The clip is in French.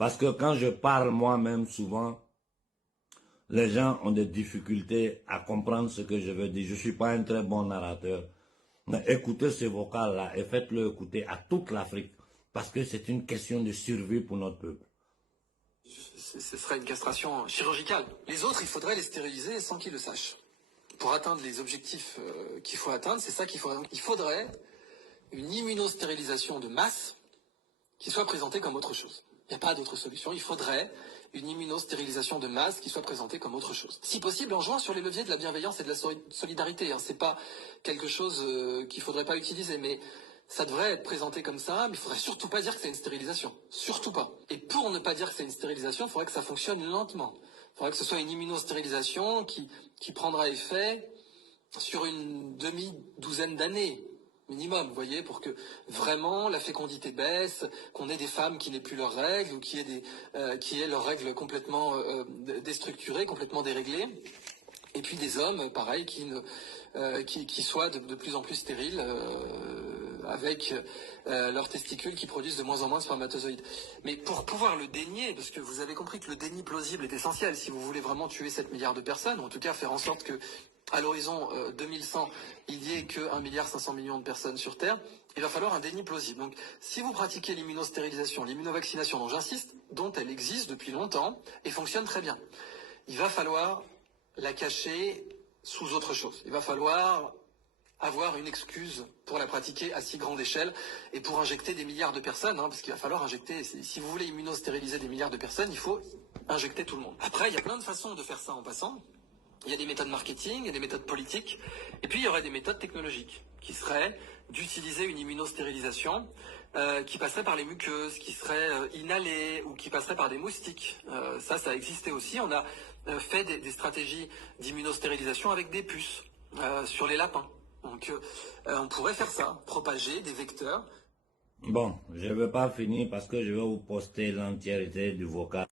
Parce que quand je parle moi-même souvent, les gens ont des difficultés à comprendre ce que je veux dire. Je ne suis pas un très bon narrateur. Mais écoutez ce vocal-là et faites-le écouter à toute l'Afrique. Parce que c'est une question de survie pour notre peuple. Ce serait une castration chirurgicale. Les autres, il faudrait les stériliser sans qu'ils le sachent. Pour atteindre les objectifs qu'il faut atteindre, c'est ça qu'il faudrait. Il faudrait une immunostérilisation de masse qui soit présentée comme autre chose. Il n'y a pas d'autre solution. Il faudrait une immunostérilisation de masse qui soit présentée comme autre chose. Si possible, en jouant sur les leviers de la bienveillance et de la solidarité. C'est pas quelque chose qu'il faudrait pas utiliser, mais ça devrait être présenté comme ça, mais il faudrait surtout pas dire que c'est une stérilisation. Surtout pas. Et pour ne pas dire que c'est une stérilisation, il faudrait que ça fonctionne lentement. Il faudrait que ce soit une immunostérilisation qui prendra effet sur une demi-douzaine d'années minimum, vous voyez, pour que vraiment la fécondité baisse, qu'on ait des femmes qui n'aient plus leurs règles ou qui aient leurs règles complètement déstructurées, complètement déréglées, et puis des hommes, pareil, qui soient de plus en plus stériles avec leurs testicules qui produisent de moins en moins de spermatozoïdes. Mais pour pouvoir le dénier, parce que vous avez compris que le déni plausible est essentiel si vous voulez vraiment tuer 7 milliards de personnes, ou en tout cas faire en sorte que à l'horizon 2100, il n'y ait que 1,5 milliard de personnes sur Terre, il va falloir un déni plausible. Donc, si vous pratiquez l'immunostérilisation, l'immunovaccination, dont j'insiste, dont elle existe depuis longtemps et fonctionne très bien, il va falloir la cacher sous autre chose. Il va falloir avoir une excuse pour la pratiquer à si grande échelle et pour injecter des milliards de personnes, parce qu'il va falloir injecter, si vous voulez immunostériliser des milliards de personnes, il faut injecter tout le monde. Après, il y a plein de façons de faire ça en passant. Il y a des méthodes marketing, il y a des méthodes politiques, et puis il y aurait des méthodes technologiques, qui seraient d'utiliser une immunostérilisation qui passerait par les muqueuses, qui serait inhalée, ou qui passerait par des moustiques. Ça a existé aussi. On a fait des stratégies d'immunostérilisation avec des puces sur les lapins. Donc on pourrait faire ça, propager des vecteurs. Bon, je ne vais pas finir parce que je vais vous poster l'entièreté du vocal.